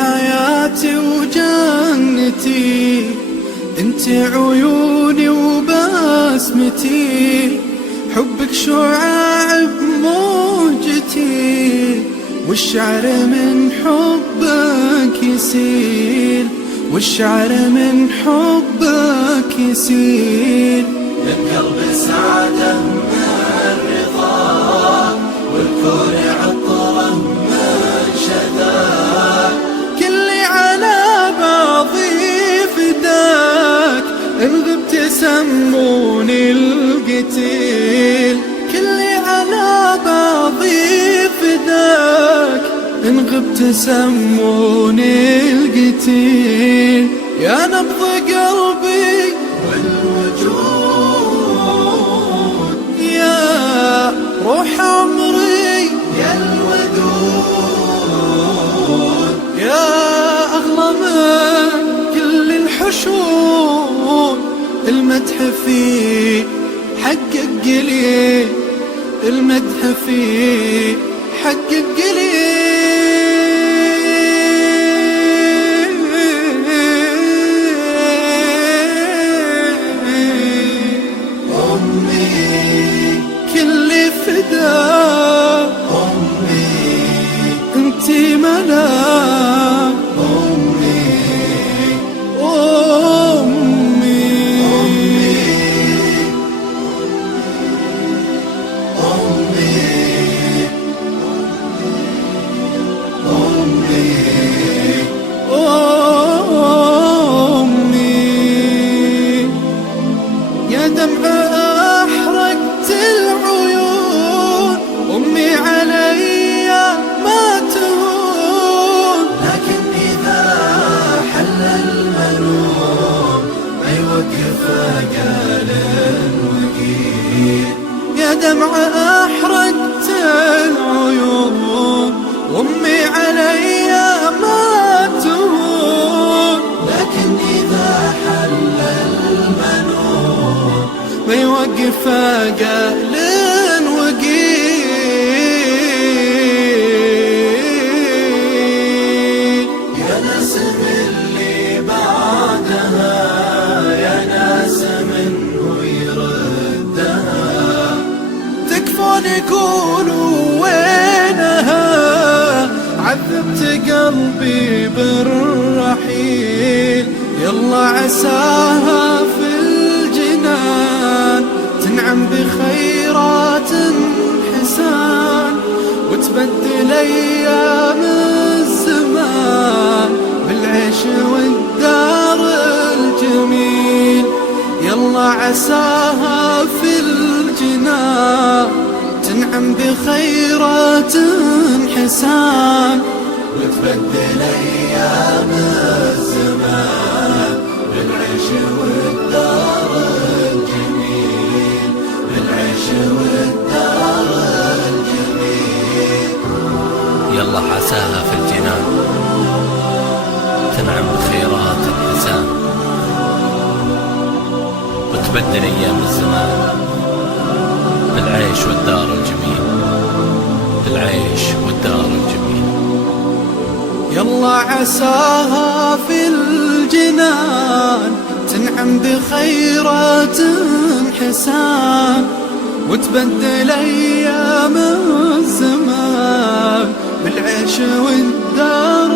حياتي وجنتي، انت عيوني وبسمتي، حبك شعاع بموجتي، والشعر من حبك يسيل، والشعر من حبك يسيل. للقلب سعادة من رضاك، والكون عطره من شذاك، كلي على بعضي فداك، إن غبت سموني القتيل، كلي على بعضي فداك، إن غبت سموني القتيل. يا نبض قلبي والوجود، يا روح عمري يا الودود، يا أغلى من كل الحشود، المدح فيه حقك قليل، المدح فيه حقك قليل. كل فداك أمي، انتي ملاك أمي، أمي. أمي يا دمع أحرقت العيون، أمي علي ما تهون، لكن إذا حل المنون ما يوقف قال وقيل. يا دمع أحرقت العيون، أمي علي ما تهون، لكن إذا حل المنون ما يوقف قال وقيل. يا ناس اللي بعدها، يا ناس منه يردها، تكفون يقولوا وينها، عذبت قلبي بالرحيل، يلا عساها في الجنان تنعم بخيرات حسان، وتبدل أيام الزمان بالعيش والدار الجميل. يلا عساها في الجنان تنعم بخيرات حسان، وتبدل أيام الزمان بالعيش والدار الجميل، بالعيش والدار الجميل. يلا عساها في الجنان تنعم بخيرات الحسان، وتبدل أيام الزمان بالعيش والدار الجميل، بالعيش والدار الجميل. يلا عساها في الجنان تنعم بخيرات حسان، وتبدل أيام الزمان بالعيش والدار